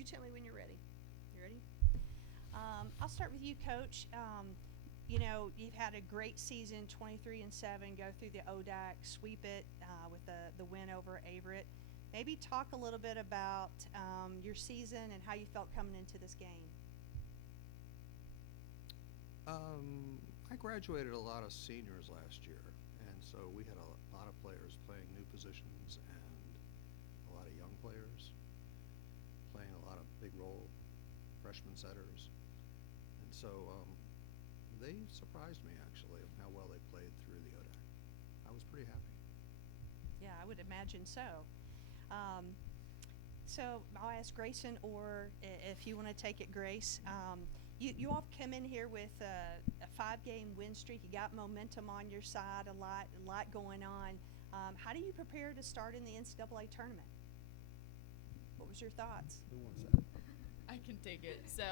You tell me when you're ready. You ready? I'll start with you, Coach. You've had a great season, 23-7, go through the ODAC, sweep it with the win over Averett. Maybe talk a little bit about your season and how you felt coming into this game. I graduated a lot of seniors last year, and so we had a lot of players playing new positions and a lot of young players playing a lot of big role freshman setters. And so they surprised me, actually, of how well they played through the ODAC. I was pretty happy. Yeah, I would imagine so. So I'll ask Grayson, or if you want to take it, Grace. You all come in here with a 5-game win streak. You got momentum on your side, a lot going on. How do you prepare to start in the NCAA tournament? What was your thoughts? Who wants that? I can take it. So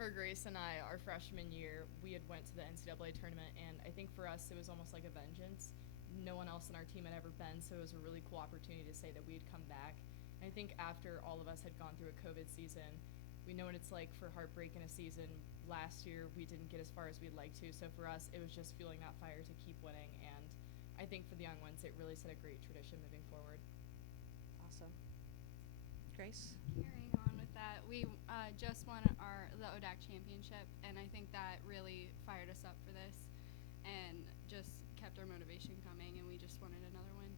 for Grace and I, our freshman year, we had went to the NCAA tournament, and I think for us it was almost like a vengeance. No one else in our team had ever been, so it was a really cool opportunity to say that we had come back. And I think after all of us had gone through a COVID season, we know what it's like for heartbreak in a season. Last year, we didn't get as far as we'd like to, so for us, it was just fueling that fire to keep winning. And I think for the young ones, it really set a great tradition moving forward. Awesome. Grace? Carrying on with that, we just won the ODAC championship, and I think that really fired us up for this and just kept our motivation coming, and we just wanted another win.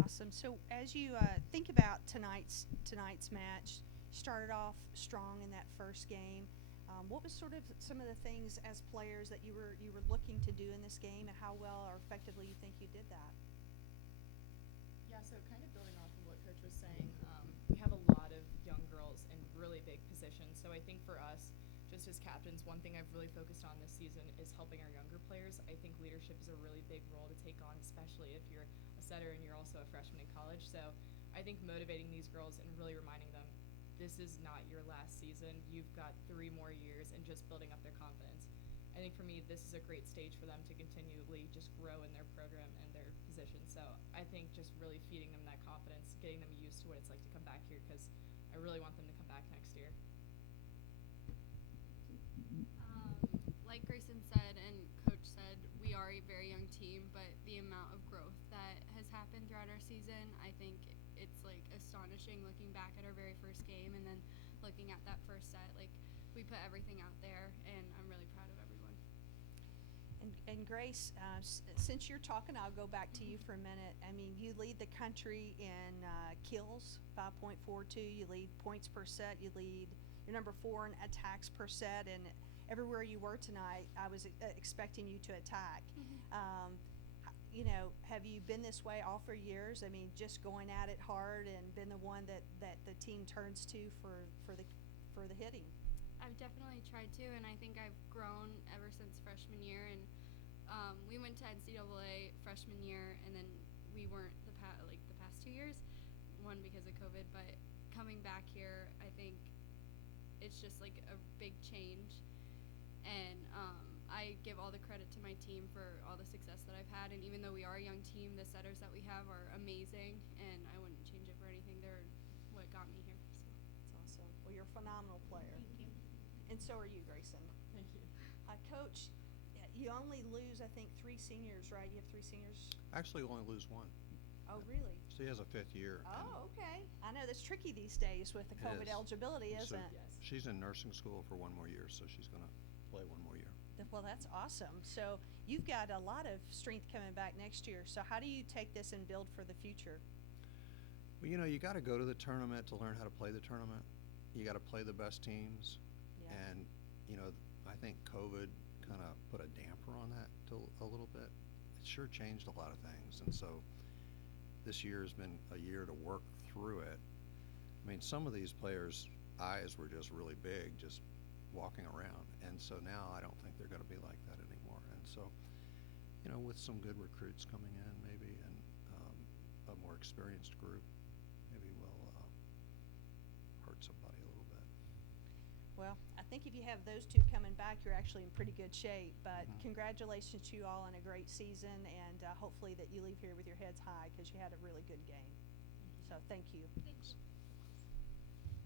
Awesome. So as you think about tonight's match, started off strong in that first game. What was sort of some of the things as players that you were looking to do in this game, and how well or effectively you think you did that? Yeah, so kind of building off of what Coach was saying, we have a lot of young girls in really big positions. So I think for us, just as captains, one thing I've really focused on this season is helping our younger players. I think leadership is a really big role to take on, especially if you're a setter and you're also a freshman in college. So I think motivating these girls and really reminding them, this is not your last season. You've got 3 more years, and just building up their confidence. I think for me, this is a great stage for them to continually just grow in their program and their position. So I think just really feeding them that confidence, getting them used to what it's like to come back here, because I really want them to come back next year. Like Grayson said and Coach said, we are a very young team, but the amount of growth that has happened throughout our season, I think it's like astonishing looking back at our very first game and then looking at that first set. Like, we put everything out there, and I'm really proud of everyone. And Grace, since you're talking, I'll go back to you for a minute. I mean, you lead the country in kills, 5.42. You lead points per set. You're number 4 in attacks per set. And everywhere you were tonight, I was expecting you to attack. Mm-hmm. Have you been this way all for years? I mean, just going at it hard and been the one that the team turns to for the hitting? I've definitely tried to, and I think I've grown ever since freshman year. And we went to NCAA freshman year, and then we weren't the past 2 years. One because of COVID, but coming back here, I think it's just like a big change. And I give all the credit to my team for all the success that I've had. And even though we are a young team, the setters that we have are amazing, and I wouldn't change it for anything. They're what got me here. So. That's awesome. Well, you're a phenomenal player. Thank you. And so are you, Grayson. Thank you. Coach, you only lose, I think, 3 seniors, right? You have 3 seniors? Actually, we only lose 1. Oh, really? So he has a 5th year. Oh, okay. I know that's tricky these days with the It COVID is. eligibility, isn't So it? Yes. she's in nursing school for 1 more year, so she's going to play 1 more year. Well, that's awesome. So you've got a lot of strength coming back next year. So how do you take this and build for the future? Well, you got to go to the tournament to learn how to play the tournament. You got to play the best teams. Yeah. And, I think COVID kind of put a damper on that a little bit. It sure changed a lot of things. And so this year has been a year to work through it. I mean, some of these players' eyes were just really big just walking around. And so now I don't think they're going to be like that anymore. And so, with some good recruits coming in maybe and a more experienced group, maybe we'll hurt somebody a little bit. Well, I think if you have those 2 coming back, you're actually in pretty good shape. But congratulations to you all on a great season, and hopefully that you leave here with your heads high because you had a really good game. So thank you. Thank you.